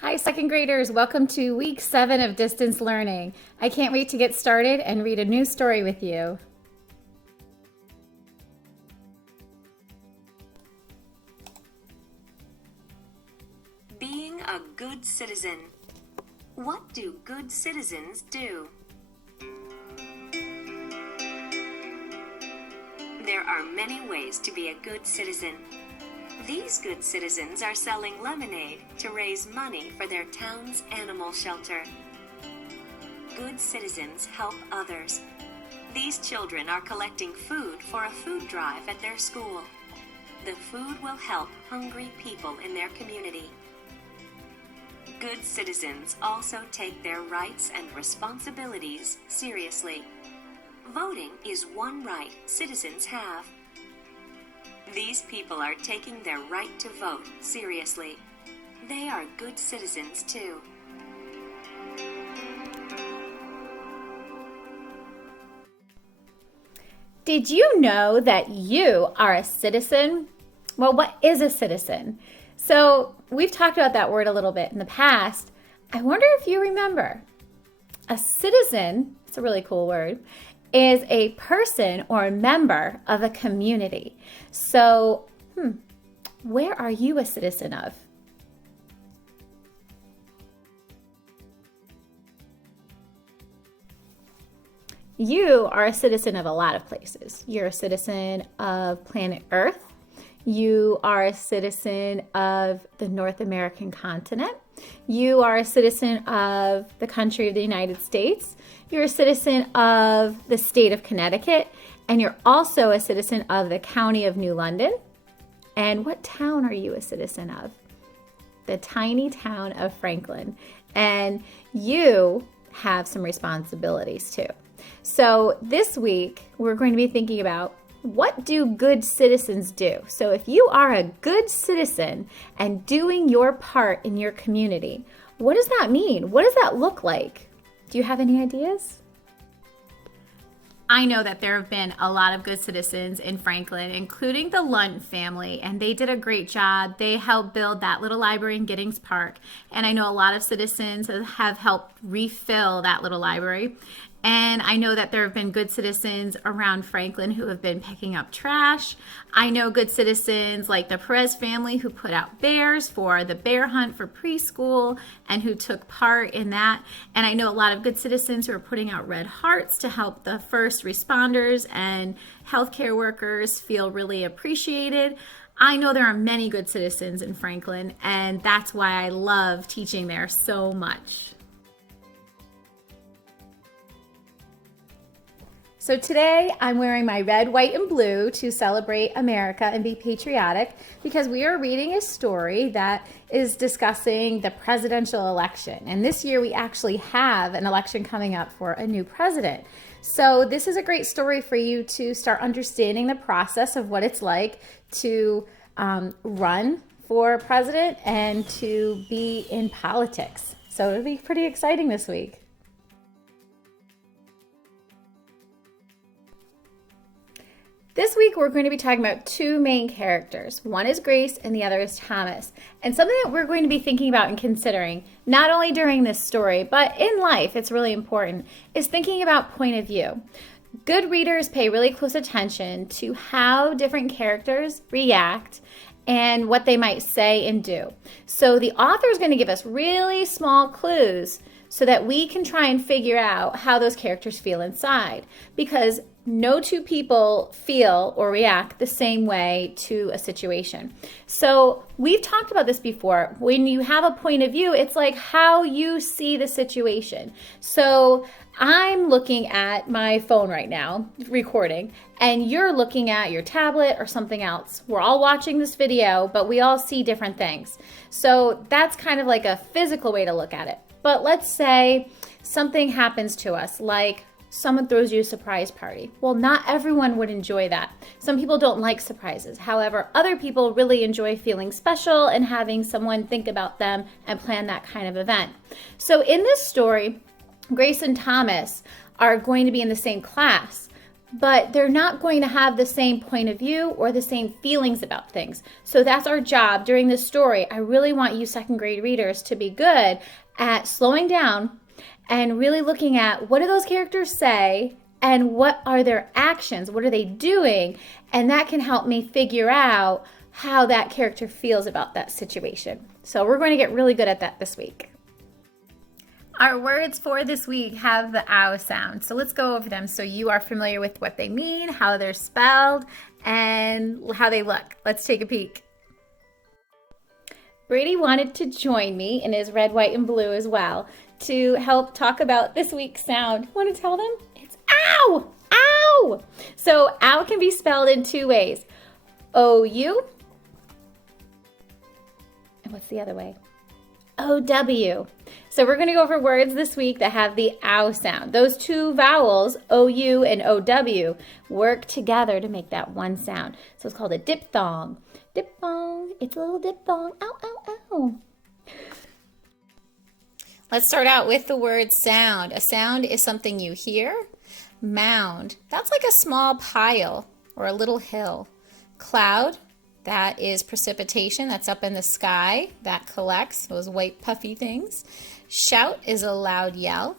Hi, second graders. Welcome to week 7 of distance learning. I can't wait to get started and read a new story with you. Being a good citizen. What do good citizens do? There are many ways to be a good citizen. These good citizens are selling lemonade to raise money for their town's animal shelter. Good citizens help others. These children are collecting food for a food drive at their school. The food will help hungry people in their community. Good citizens also take their rights and responsibilities seriously. Voting is one right citizens have. These people are taking their right to vote seriously. They are good citizens too. Did you know that you are a citizen? Well, what is a citizen? So we've talked about that word a little bit in the past. I wonder if you remember. A citizen, it's a really cool word, is a person or a member of a community. So, where are you a citizen of? You are a citizen of a lot of places. You're a citizen of planet Earth. You are a citizen of the North American continent. You are a citizen of the country of the United States. You're a citizen of the state of Connecticut. And you're also a citizen of the county of New London. And what town are you a citizen of? The tiny town of Franklin. And you have some responsibilities too. So this week, we're going to be thinking about what do good citizens do? So if you are a good citizen and doing your part in your community, what does that mean? What does that look like? Do you have any ideas? I know that there have been a lot of good citizens in Franklin, including the Lunt family, and they did a great job. They helped build that little library in Giddings Park, and I know a lot of citizens have helped refill that little library. And I know that there have been good citizens around Franklin who have been picking up trash. I know good citizens like the Perez family who put out bears for the bear hunt for preschool and who took part in that. And I know a lot of good citizens who are putting out red hearts to help the first responders and healthcare workers feel really appreciated. I know there are many good citizens in Franklin, and that's why I love teaching there so much. So today I'm wearing my red, white, and blue to celebrate America and be patriotic because we are reading a story that is discussing the presidential election. And this year we actually have an election coming up for a new president. So this is a great story for you to start understanding the process of what it's like to run for president and to be in politics. So it'll be pretty exciting this week. This week, we're going to be talking about two main characters. One is Grace and the other is Thomas. And something that we're going to be thinking about and considering, not only during this story, but in life, it's really important, is thinking about point of view. Good readers pay really close attention to how different characters react and what they might say and do. So the author is going to give us really small clues so that we can try and figure out how those characters feel inside. Because no two people feel or react the same way to a situation. So we've talked about this before. When you have a point of view, it's like how you see the situation. So I'm looking at my phone right now, recording, and you're looking at your tablet or something else. We're all watching this video, but we all see different things. So that's kind of like a physical way to look at it. But let's say something happens to us, like someone throws you a surprise party. Well, not everyone would enjoy that. Some people don't like surprises. However, other people really enjoy feeling special and having someone think about them and plan that kind of event. So in this story, Grace and Thomas are going to be in the same class, but they're not going to have the same point of view or the same feelings about things. So that's our job during this story. I really want you second grade readers to be good at slowing down and really looking at what do those characters say and what are their actions, what are they doing, and that can help me figure out how that character feels about that situation. So we're going to get really good at that this week. Our words for this week have the ow sound. So let's go over them so you are familiar with what they mean, how they're spelled, and how they look. Let's take a peek. Brady wanted to join me in his red, white, and blue as well to help talk about this week's sound. Want to tell them? It's ow! Ow! So ow can be spelled in two ways. O-U. And what's the other way? O-W. So we're going to go over words this week that have the ow sound. Those two vowels, O-U and O-W, work together to make that one sound. So it's called a diphthong. Diphthong. It's a little diphthong. Ow, ow, ow. Let's start out with the word sound. A sound is something you hear. Mound. That's like a small pile or a little hill. Cloud. That is precipitation. That's up in the sky. That collects those white puffy things. Shout is a loud yell.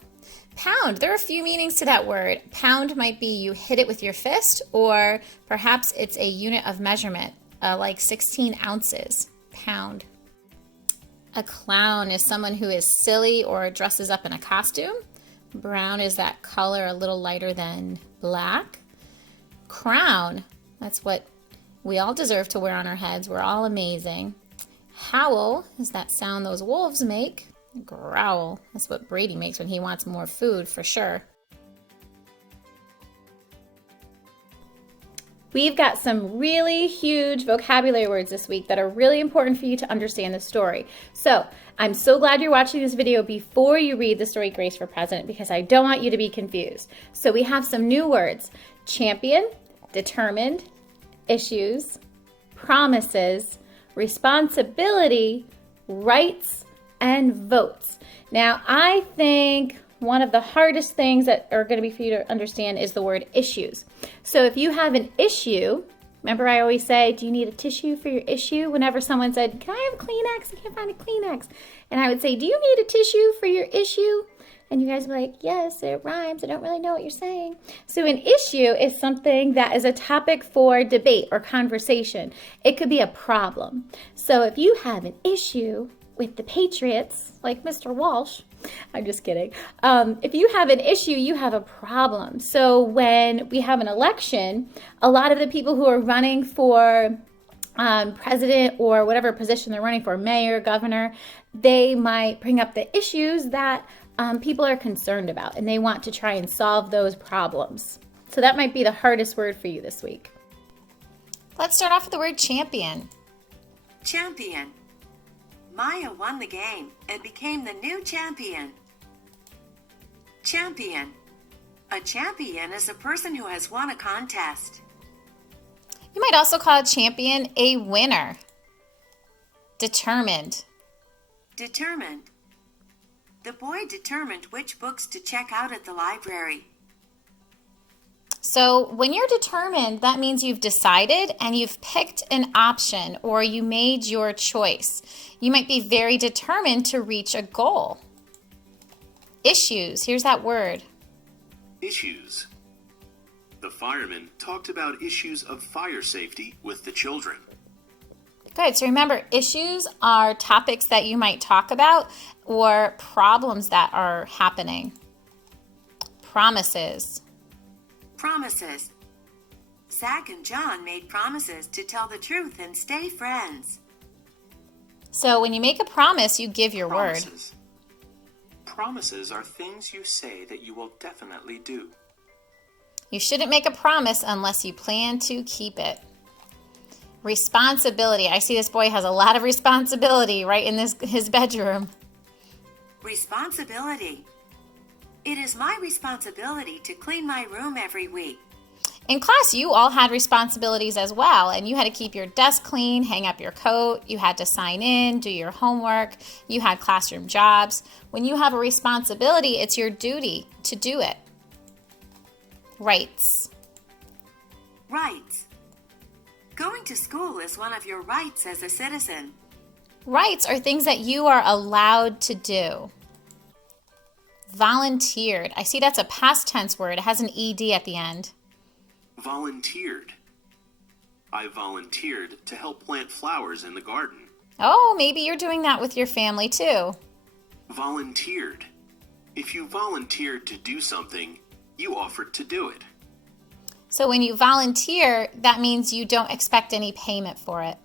Pound. There are a few meanings to that word. Pound might be you hit it with your fist, or perhaps it's a unit of measurement, like 16 ounces. Pound. A clown is someone who is silly or dresses up in a costume. Brown is that color a little lighter than black. Crown. That's what we all deserve to wear on our heads. We're all amazing. Howl is that sound those wolves make. Growl. That's what Brady makes when he wants more food, for sure. We've got some really huge vocabulary words this week that are really important for you to understand the story. So I'm so glad you're watching this video before you read the story Grace for President, because I don't want you to be confused. So we have some new words: champion, determined, issues, promises, responsibility, rights, and votes. Now, I think one of the hardest things that are going to be for you to understand is the word issues. So if you have an issue, remember I always say, do you need a tissue for your issue? Whenever someone said, can I have a Kleenex? I can't find a Kleenex. And I would say, do you need a tissue for your issue? And you guys would be like, yes, it rhymes. I don't really know what you're saying. So an issue is something that is a topic for debate or conversation. It could be a problem. So if you have an issue with the Patriots, like Mr. Walsh, I'm just kidding. If you have an issue, you have a problem. So when we have an election, a lot of the people who are running for president or whatever position they're running for, mayor, governor, they might bring up the issues that people are concerned about, and they want to try and solve those problems. So that might be the hardest word for you this week. Let's start off with the word champion. Champion. Maya won the game and became the new champion. Champion. A champion is a person who has won a contest. You might also call a champion a winner. Determined. Determined. The boy determined which books to check out at the library. So when you're determined, that means you've decided and you've picked an option, or you made your choice. You might be very determined to reach a goal. Issues. Here's that word. Issues. The firemen talked about issues of fire safety with the children. Good. So remember, issues are topics that you might talk about or problems that are happening. Promises. Promises. Zach and John made promises to tell the truth and stay friends. So when you make a promise, you give your word. Promises are things you say that you will definitely do. You shouldn't make a promise unless you plan to keep it. Responsibility. I see this boy has a lot of responsibility right in his bedroom. Responsibility. It is my responsibility to clean my room every week. In class, you all had responsibilities as well, and you had to keep your desk clean, hang up your coat, you had to sign in, do your homework, you had classroom jobs. When you have a responsibility, it's your duty to do it. Rights. Rights. Going to school is one of your rights as a citizen. Rights are things that you are allowed to do. Volunteered. I see that's a past tense word. It has an ED at the end. Volunteered. I volunteered to help plant flowers in the garden. Oh, maybe you're doing that with your family too. Volunteered. If you volunteered to do something, you offered to do it. So when you volunteer, that means you don't expect any payment for it.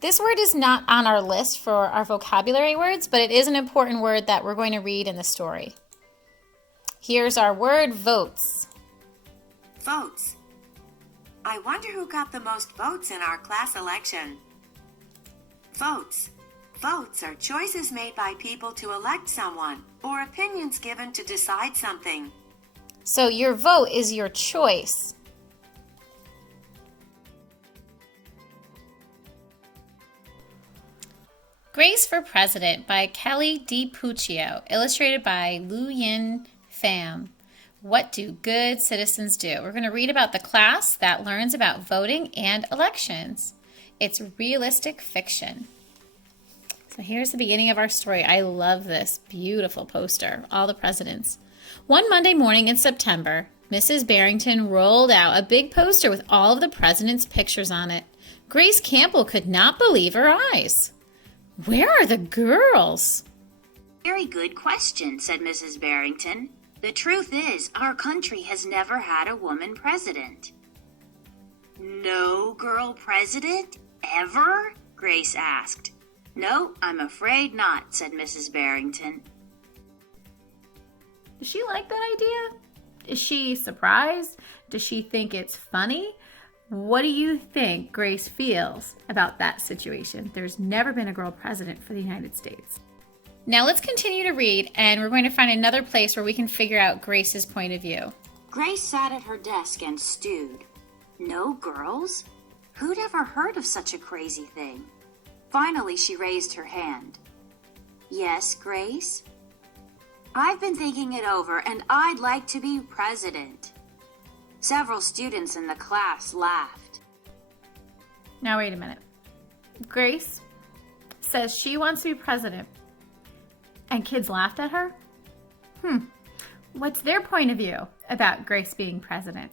This word is not on our list for our vocabulary words, but it is an important word that we're going to read in the story. Here's our word, votes. Votes. I wonder who got the most votes in our class election. Votes. Votes are choices made by people to elect someone or opinions given to decide something. So your vote is your choice. Grace for President by Kelly D. Puccio, illustrated by Lu Yin Pham. What do good citizens do? We're going to read about the class that learns about voting and elections. It's realistic fiction. So here's the beginning of our story. I love this beautiful poster, all the presidents. One Monday morning in September, Mrs. Barrington rolled out a big poster with all of the presidents' pictures on it. Grace Campbell could not believe her eyes. Where are the girls? Very good question, said Mrs. Barrington. The truth is, our country has never had a woman president. No girl president? Ever? Grace asked. No, I'm afraid not, said Mrs. Barrington. Does she like that idea? Is she surprised? Does she think it's funny? What do you think Grace feels about that situation? There's never been a girl president for the United States. Now let's continue to read, and we're going to find another place where we can figure out Grace's point of view. Grace sat at her desk and stewed. No girls? Who'd ever heard of such a crazy thing? Finally, she raised her hand. Yes, Grace? I've been thinking it over, and I'd like to be president. Several students in the class laughed. Now wait a minute. Grace says she wants to be president, and kids laughed at her? What's their point of view about Grace being president?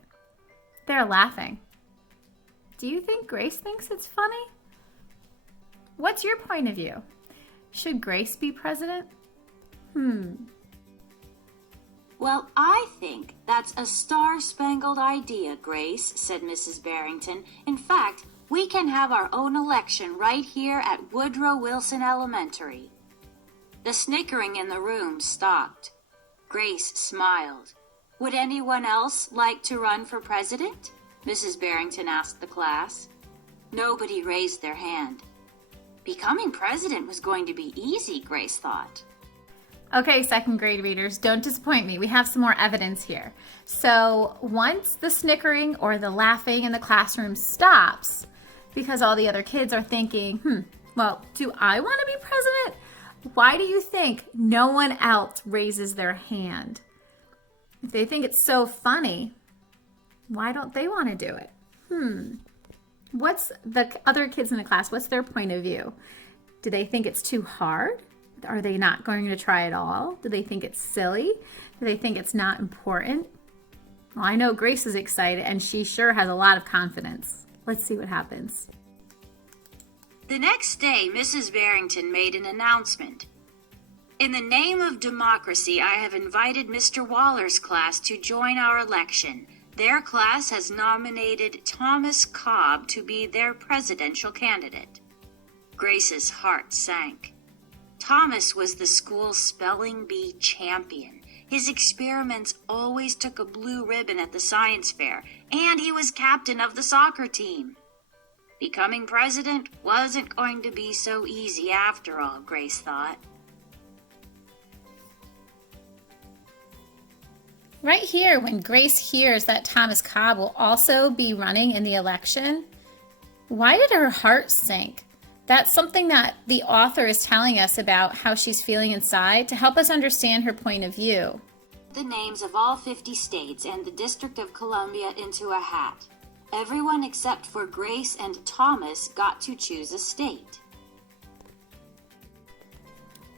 They're laughing. Do you think Grace thinks it's funny? What's your point of view? Should Grace be president? Well, I think that's a star-spangled idea, Grace, said Mrs. Barrington. In fact, we can have our own election right here at Woodrow Wilson Elementary. The snickering in the room stopped. Grace smiled. Would anyone else like to run for president? Mrs. Barrington asked the class. Nobody raised their hand. Becoming president was going to be easy, Grace thought. Okay, second grade readers, don't disappoint me. We have some more evidence here. So once the snickering or the laughing in the classroom stops, because all the other kids are thinking, well, do I want to be president? Why do you think no one else raises their hand? If they think it's so funny, why don't they want to do it? What's the other kids in the class, what's their point of view? Do they think it's too hard? Are they not going to try at all? Do they think it's silly? Do they think it's not important? Well, I know Grace is excited, and she sure has a lot of confidence. Let's see what happens. The next day, Mrs. Barrington made an announcement. In the name of democracy, I have invited Mr. Waller's class to join our election. Their class has nominated Thomas Cobb to be their presidential candidate. Grace's heart sank. Thomas was the school's spelling bee champion. His experiments always took a blue ribbon at the science fair, and he was captain of the soccer team. Becoming president wasn't going to be so easy after all, Grace thought. Right here, when Grace hears that Thomas Cobb will also be running in the election, why did her heart sink? That's something that the author is telling us about how she's feeling inside to help us understand her point of view. The names of all 50 states and the District of Columbia into a hat. Everyone except for Grace and Thomas got to choose a state.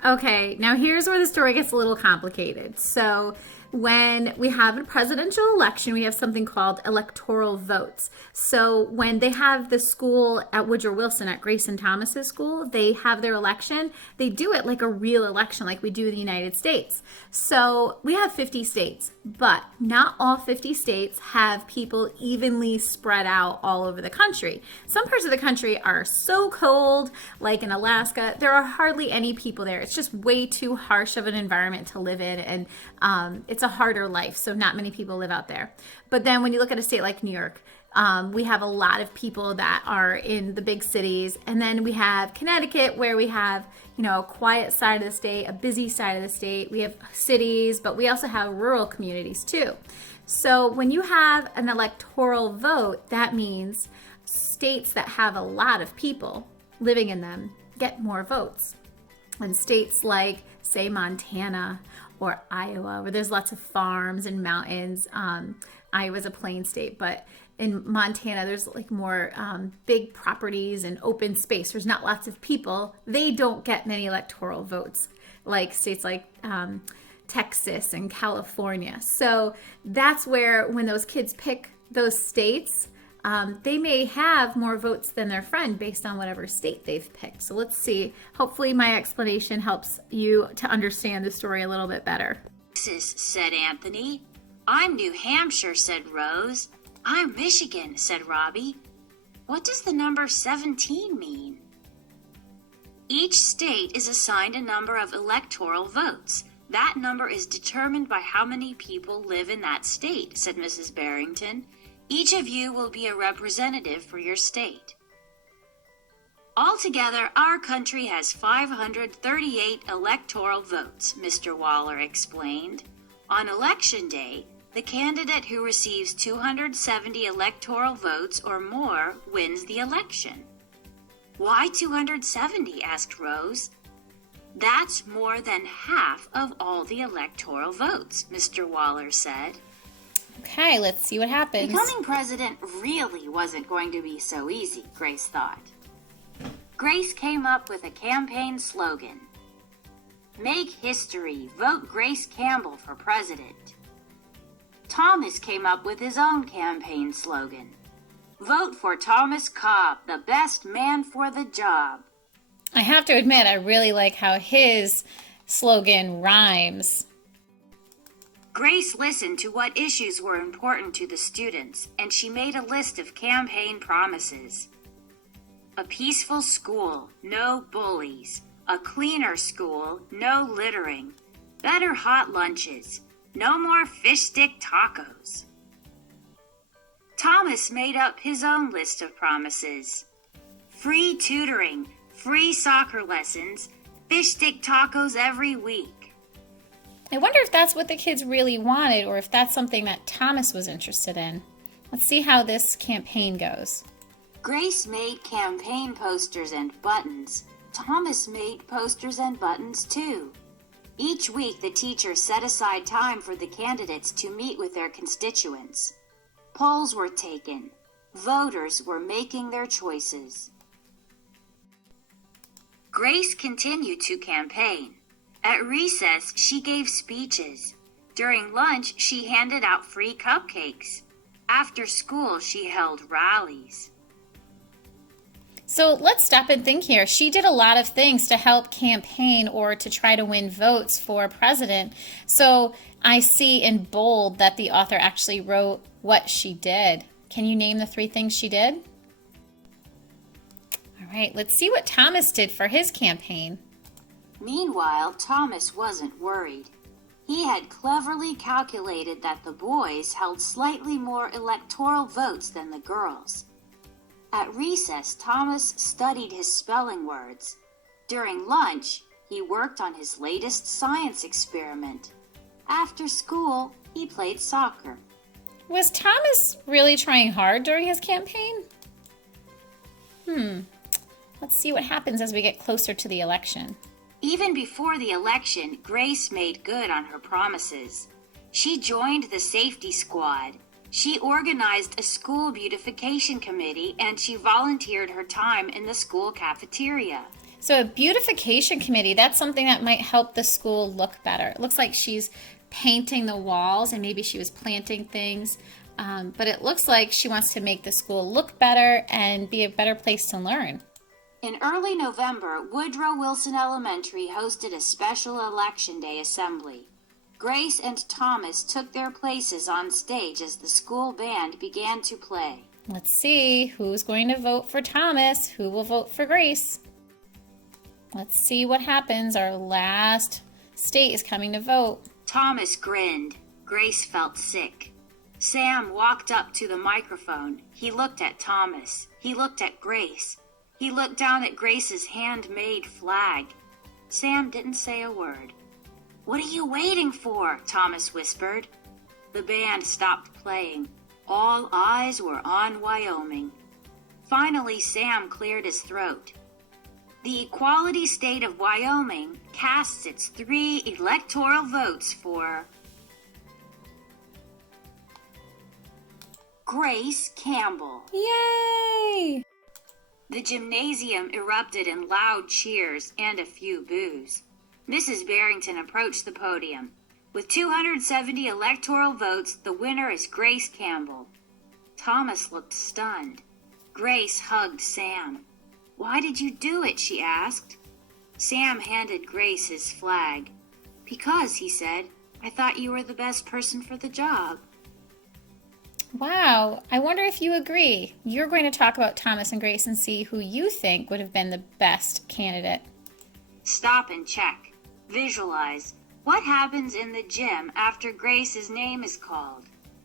Okay, now here's where the story gets a little complicated. So when we have a presidential election, we have something called electoral votes. So when they have the school at Woodrow Wilson, at Grace and Thomas's school, they have their election. They do it like a real election, like we do in the United States. So we have 50 states, but not all 50 states have people evenly spread out all over the country. Some parts of the country are so cold, like in Alaska, there are hardly any people there. It's just way too harsh of an environment to live in, and it's a harder life, so not many people live out there. But then when you look at a state like New York, we have a lot of people that are in the big cities, and then we have Connecticut, where we have, you know, a quiet side of the state, a busy side of the state. We have cities, but we also have rural communities too. So when you have an electoral vote, that means states that have a lot of people living in them get more votes. And states like, say, Montana or Iowa, where there's lots of farms and mountains. Iowa's a plain state, but in Montana, there's like more big properties and open space. There's not lots of people. They don't get many electoral votes, like states like Texas and California. So that's where, when those kids pick those states, they may have more votes than their friend based on whatever state they've picked. So let's see. Hopefully my explanation helps you to understand the story a little bit better. Texas, said Anthony. I'm New Hampshire, said Rose. I'm Michigan, said Robbie. What does the number 17 mean? Each state is assigned a number of electoral votes. That number is determined by how many people live in that state, said Mrs. Barrington. Each of you will be a representative for your state. Altogether, our country has 538 electoral votes, Mr. Waller explained. On election day, the candidate who receives 270 electoral votes or more wins the election. Why 270? Asked Rose. That's more than half of all the electoral votes, Mr. Waller said. Okay, let's see what happens. Becoming president really wasn't going to be so easy, Grace thought. Grace came up with a campaign slogan. Make history, vote Grace Campbell for president. Thomas came up with his own campaign slogan. Vote for Thomas Cobb, the best man for the job. I have to admit, I really like how his slogan rhymes. Grace listened to what issues were important to the students, and she made a list of campaign promises. A peaceful school, no bullies. A cleaner school, no littering. Better hot lunches. No more fish stick tacos. Thomas made up his own list of promises. Free tutoring, free soccer lessons, fish stick tacos every week. I wonder if that's what the kids really wanted, or if that's something that Thomas was interested in. Let's see how this campaign goes. Grace made campaign posters and buttons. Thomas made posters and buttons too. Each week, the teacher set aside time for the candidates to meet with their constituents. Polls were taken. Voters were making their choices. Grace continued to campaign. At recess, she gave speeches. During lunch, she handed out free cupcakes. After school, she held rallies. So let's stop and think here. She did a lot of things to help campaign or to try to win votes for president. So I see in bold that the author actually wrote what she did. Can you name the 3 things she did? All right, let's see what Thomas did for his campaign. Meanwhile, Thomas wasn't worried. He had cleverly calculated that the boys held slightly more electoral votes than the girls. At recess, Thomas studied his spelling words. During lunch, he worked on his latest science experiment. After school, he played soccer. Was Thomas really trying hard during his campaign? Let's see what happens as we get closer to the election. Even before the election, Grace made good on her promises. She joined the safety squad. She organized a school beautification committee and she volunteered her time in the school cafeteria. So a beautification committee, that's something that might help the school look better. It looks like she's painting the walls and maybe she was planting things. But it looks like she wants to make the school look better and be a better place to learn. In early November, Woodrow Wilson Elementary hosted a special Election Day assembly. Grace and Thomas took their places on stage as the school band began to play. Let's see who's going to vote for Thomas, who will vote for Grace. Let's see what happens. Our last state is coming to vote. Thomas grinned. Grace felt sick. Sam walked up to the microphone. He looked at Thomas. He looked at Grace. He looked down at Grace's handmade flag. Sam didn't say a word. "What are you waiting for?" Thomas whispered. The band stopped playing. All eyes were on Wyoming. Finally, Sam cleared his throat. The equality state of Wyoming casts its 3 electoral votes for Grace Campbell. Yay! The gymnasium erupted in loud cheers and a few boos. Mrs. Barrington approached the podium. With 270 electoral votes, the winner is Grace Campbell. Thomas looked stunned. Grace hugged Sam. "Why did you do it?" she asked. Sam handed Grace his flag. "Because," he said, "I thought you were the best person for the job." Wow, I wonder if you agree. You're going to talk about Thomas and Grace and see who you think would have been the best candidate. Stop and check. Visualize. What happens in the gym after Grace's name is called?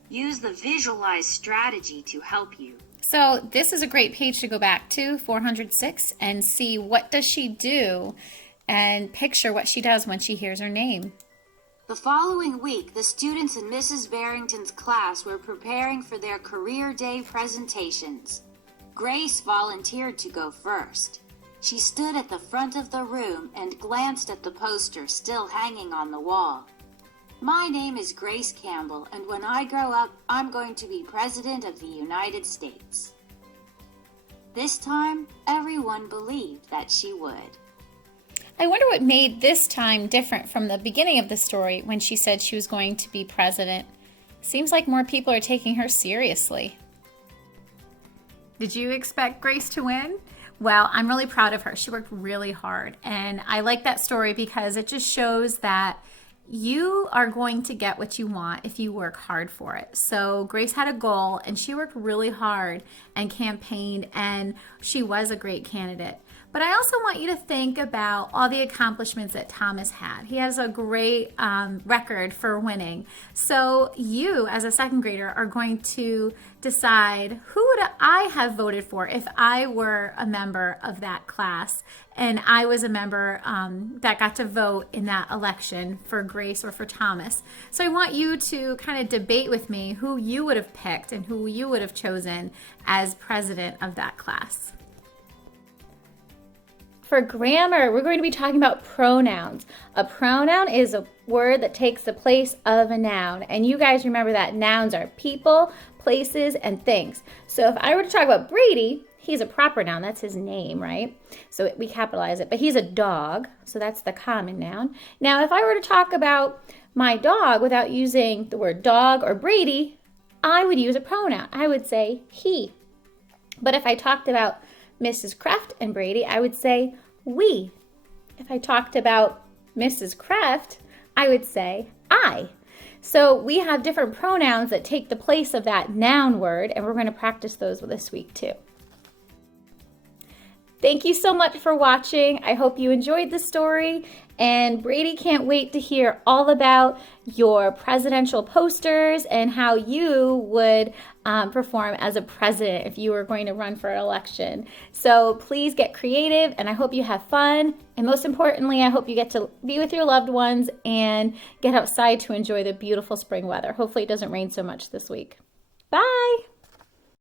Use the visualize strategy to help you. So this is a great page to go back to, 406, and see what does she do and picture what she does when she hears her name. The following week, the students in Mrs. Barrington's class were preparing for their career day presentations. Grace volunteered to go first. She stood at the front of the room and glanced at the poster still hanging on the wall. "My name is Grace Campbell, and when I grow up, I'm going to be President of the United States." This time, everyone believed that she would. I wonder what made this time different from the beginning of the story when she said she was going to be president. Seems like more people are taking her seriously. Did you expect Grace to win? Well, I'm really proud of her. She worked really hard. And I like that story because it just shows that you are going to get what you want if you work hard for it. So Grace had a goal and she worked really hard and campaigned, and she was a great candidate. But I also want you to think about all the accomplishments that Thomas had. He has a great record for winning. So you, as a second grader, are going to decide, who would I have voted for if I were a member of that class and I was a member that got to vote in that election for Grace or for Thomas. So I want you to kind of debate with me who you would have picked and who you would have chosen as president of that class. For grammar, we're going to be talking about pronouns. A pronoun is a word that takes the place of a noun. And you guys remember that nouns are people, places, and things. So if I were to talk about Brady, he's a proper noun. That's his name, right? So we capitalize it. But he's a dog, so that's the common noun. Now, if I were to talk about my dog without using the word dog or Brady, I would use a pronoun. I would say he. But if I talked about Mrs. Kraft and Brady, I would say we. If I talked about Mrs. Kraft, I would say I. So we have different pronouns that take the place of that noun word, and we're going to practice those this week too. Thank you so much for watching. I hope you enjoyed the story, and Brady can't wait to hear all about your presidential posters and how you would perform as a president if you were going to run for an election. So please get creative, and I hope you have fun. And most importantly, I hope you get to be with your loved ones and get outside to enjoy the beautiful spring weather. Hopefully it doesn't rain so much this week. Bye!